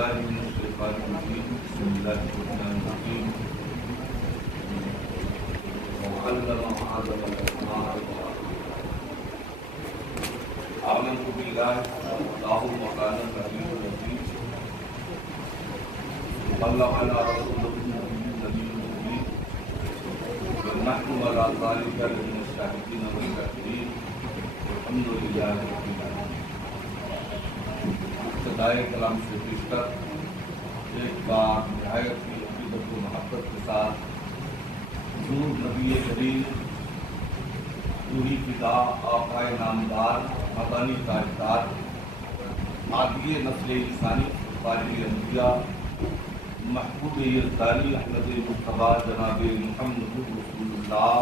بالله من الشيطان الرجيم بسم الله الرحمن الرحيم وعلم آدم الأسماء آمنت بالله الله وكان العليم الحكيم صلى على رسوله النبي الأمي ونحن على ذلك من الشاهدين والشاكرين والحمد لله رب العالمين. ابتدائے کلام سے پیش کر ایک بار نہایت ہی عقیدت و محبت کے ساتھ حضور نبی کریم پوری فدا آقائے نامدار مدانی تاجدار عادی نسل انسانی فاضل انبیاء محبوب یزدانی احمد مصطفیٰ جناب محمد رسول اللہ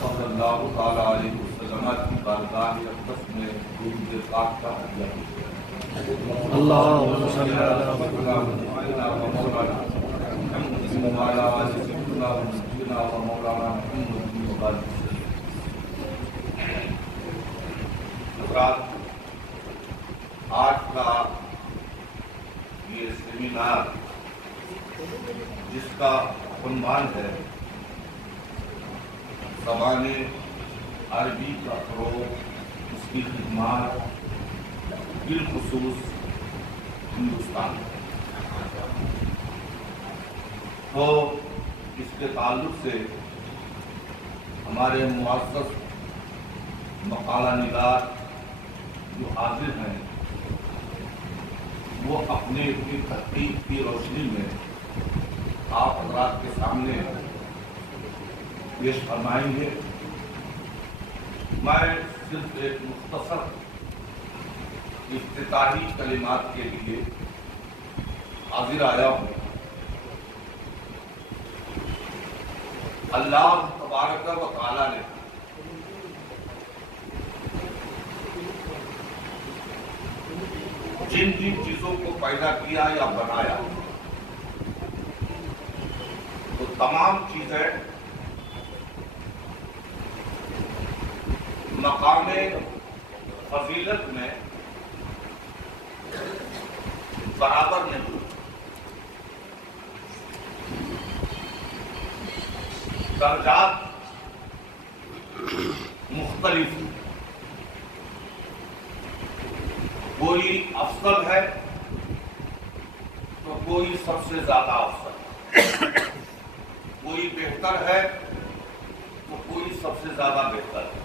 صلی اللہ تعالیٰ علیہ وسلم کی بارگاہ اقدس میں درود پاک کا ہدیہ پیش کریں. اللهم صل على سيدنا ومولانا محمد وعلى آل سيدنا ونبينا ومولانا محمد وبارك وسلم. حضرات، آج کا یہ سیمینار جس کا عنوان ہے زبان عربی کا فروغ، اس کی خدمات بالخصوص ہندوستان، تو اس کے تعلق سے ہمارے معزز مقالہ نگار جو حاضر ہیں وہ اپنے کی تحقیق کی روشنی میں آپ حضرات کے سامنے پیش فرمائیں گے. میں صرف ایک مختصر افتتاحی کلمات کے لیے حاضر آیا ہوں. اللہ تبارک و تعالی نے جن جن چیزوں کو پیدا کیا یا بنایا تو تمام چیزیں مقام فضیلت میں برابر نہیں، درجات مختلف، کوئی افضل ہے تو کوئی سب سے زیادہ افضل، کوئی بہتر ہے تو کوئی سب سے زیادہ بہتر ہے.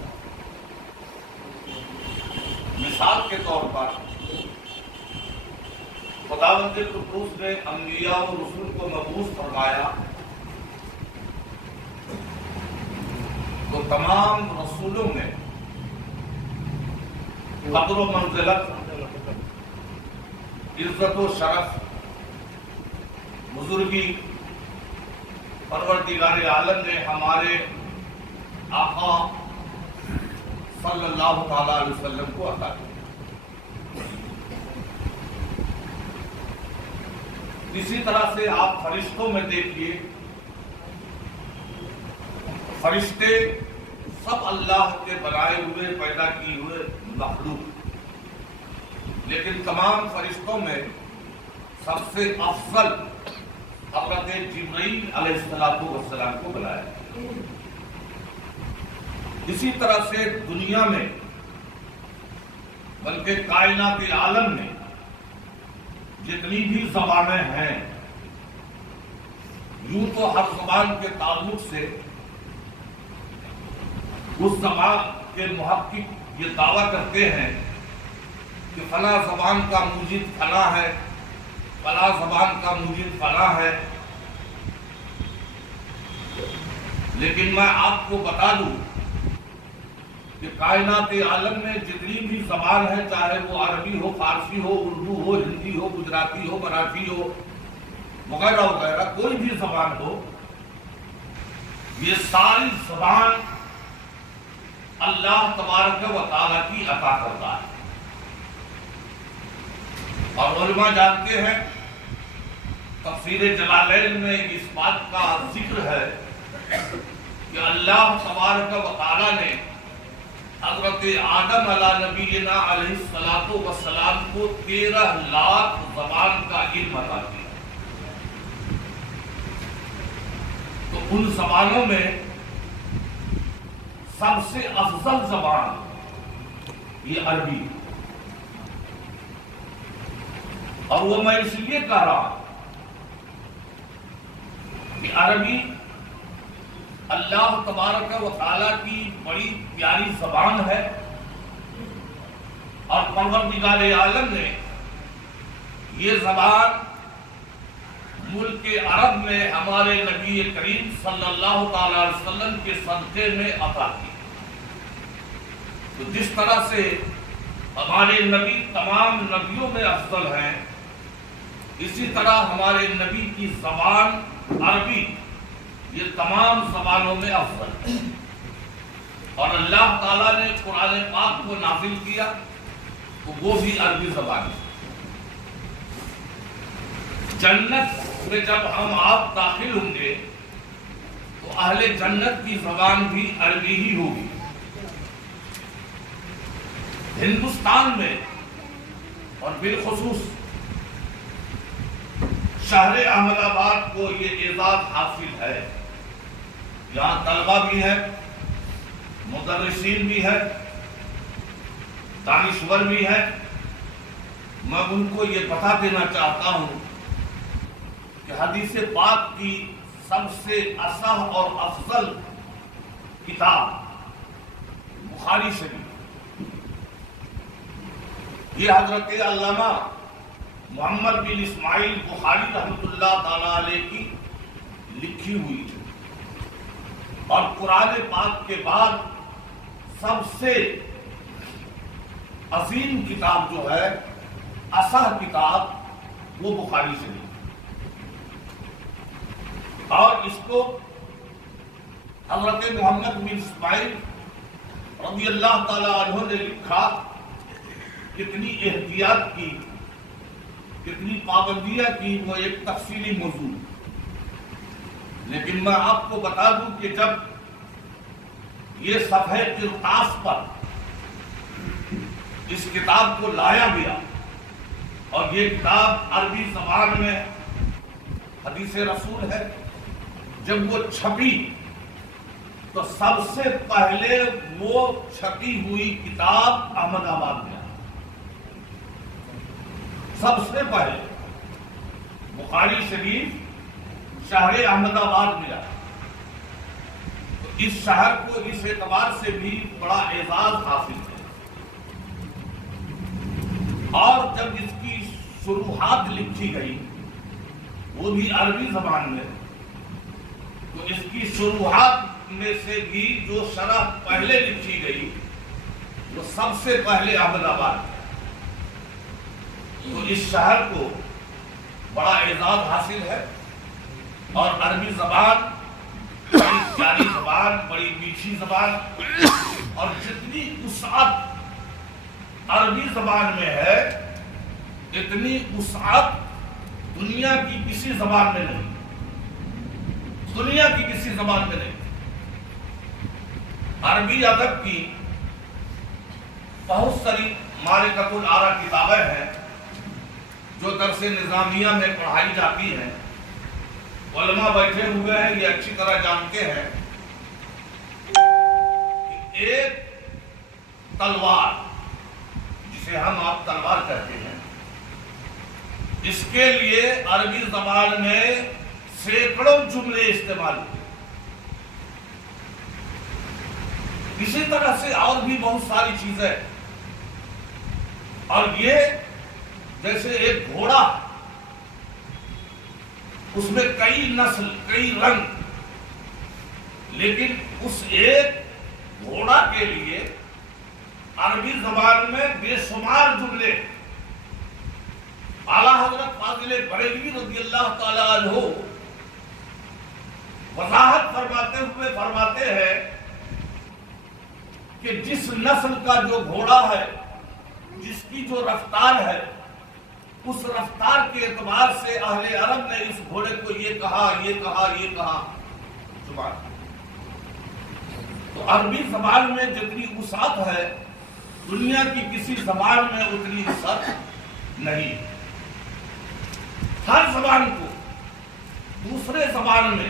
مثال کے طور پر خداوند قدوس نے انبیاء و رسول کو مبعوث فرمایا تو تمام رسولوں میں قدر و منزلت، عزت و شرف، بزرگی پروردگار عالم نے ہمارے آقا صلی اللہ تعالی علیہ وسلم کو عطا کی. اسی طرح سے آپ فرشتوں میں دیکھیے، فرشتے سب اللہ کے بنائے ہوئے پیدا کیے ہوئے مخلوق، لیکن تمام فرشتوں میں سب سے افضل حضرت جبرائیل علیہ السلام کو بنایا. اسی طرح سے دنیا میں بلکہ کائنات عالم میں جتنی بھی زبانیں ہیں، یوں تو ہر زبان کے تعلق سے اس زبان کے محقق یہ دعویٰ کرتے ہیں کہ فلاں زبان کا موجد فلاں ہے، فلاں زبان کا موجد فلاں ہے، لیکن میں آپ کو بتا دوں کہ کائنات عالم میں جتنی بھی زبان ہے، چاہے وہ عربی ہو، فارسی ہو، اردو ہو، ہندی ہو، گجراتی ہو، مراٹھی ہو، وغیرہ وغیرہ، کوئی بھی زبان ہو، یہ ساری زبان اللہ تبارک و تعالیٰ کی عطا کردہ ہے. اور علماء جانتے ہیں، تفسیر جلالین میں اس بات کا ذکر ہے کہ اللہ تبارک و تعالیٰ نے حضرت آدم علیہ نبینا علیہ السلام کو 13 لاکھ زبان کا ان زبانوں میں سب سے افضل زبان یہ عربی، اور وہ میں اس لیے کہہ رہا ہوں کہ عربی اللہ تبارک و تعالیٰ کی بڑی پیاری زبان ہے، اور پروردگار عالم نے یہ زبان ملک عرب میں ہمارے نبی کریم صلی اللہ تعالی علیہ وسلم کے صدقے میں عطا کی۔ تو جس طرح سے ہمارے نبی تمام نبیوں میں افضل ہیں، اسی طرح ہمارے نبی کی زبان عربی یہ تمام زبانوں میں افضل ہے، اور اللہ تعالیٰ نے قرآن پاک کو نازل کیا تو وہ بھی عربی زبان ہے۔ جنت میں جب ہم آپ داخل ہوں گے تو اہل جنت کی زبان بھی عربی ہی ہوگی۔ ہندوستان میں اور بالخصوص شہر احمد آباد کو یہ اعزاز حاصل ہے، یہاں طلبہ بھی ہے، مدرسین بھی ہے، دانشور بھی ہے۔ میں ان کو یہ بتا دینا چاہتا ہوں کہ حدیث پاک کی سب سے اصح اور افضل کتاب بخاری شریف، یہ حضرت علامہ محمد بن اسماعیل بخاری رحمۃ اللہ تعالی علیہ کی لکھی ہوئی ہے، اور قرآن پاک کے بعد سب سے عظیم کتاب جو ہے، اصح کتاب، وہ بخاری شریف، اور اس کو حضرت محمد بن اسماعیل رضی اللہ تعالی عنہ نے لکھا۔ کتنی احتیاط کی، کتنی پابندیاں کی، وہ ایک تفصیلی موضوع، لیکن میں آپ کو بتا دوں کہ جب یہ صفحہ کرتاس پر اس کتاب کو لایا گیا، اور یہ کتاب عربی زبان میں حدیث رسول ہے، جب وہ چھپی تو سب سے پہلے وہ چھپی ہوئی کتاب احمد آباد میں آئی۔ سب سے پہلے بخاری شریف شہر احمد آباد میں آئی، تو اس شہر کو اس اعتبار سے بھی بڑا اعزاز حاصل ہے۔ اور جب اس کی شروحات لکھی گئی، وہ بھی عربی زبان میں، تو اس کی شروحات میں سے بھی جو شرح پہلے لکھی گئی وہ سب سے پہلے احمد آباد ہے۔ تو اس شہر کو بڑا اعزاز حاصل ہے، اور عربی زبان بڑی پیاری زبان، بڑی میٹھی زبان، اور جتنی وسعت عربی زبان میں ہے اتنی وسعت دنیا کی کسی زبان میں نہیں، دنیا کی کسی زبان میں نہیں۔ عربی ادب کی بہت ساری معرکۃ الآراء کتابیں ہیں جو درس نظامیہ میں پڑھائی جاتی ہیں۔ علماء بیٹھے ہوئے ہیں، یہ اچھی طرح جانتے ہیں کہ ایک تلوار، جسے ہم آپ تلوار کہتے ہیں، اس کے لیے عربی زبان میں سینکڑوں جملے استعمال ہوتے ہیں۔ اسی طرح سے اور بھی بہت ساری چیزیں، اور یہ جیسے ایک گھوڑا، اس میں کئی نسل، کئی رنگ، لیکن اس ایک گھوڑا کے لیے عربی زبان میں بے شمار جملے۔ اعلیٰ حضرت فاضل بریلوی رضی اللہ تعالی عنہ وضاحت فرماتے ہوئے فرماتے ہیں کہ جس نسل کا جو گھوڑا ہے، جس کی جو رفتار ہے، اس رفتار کے اعتبار سے اہل عرب نے اس گھوڑے کو یہ کہا، یہ کہا، یہ کہا۔ سبحان اللہ۔ تو عربی زبان میں جتنی وسعت ہے دنیا کی کسی زبان میں اتنی وسعت نہیں۔ ہر زبان کو دوسرے زبان میں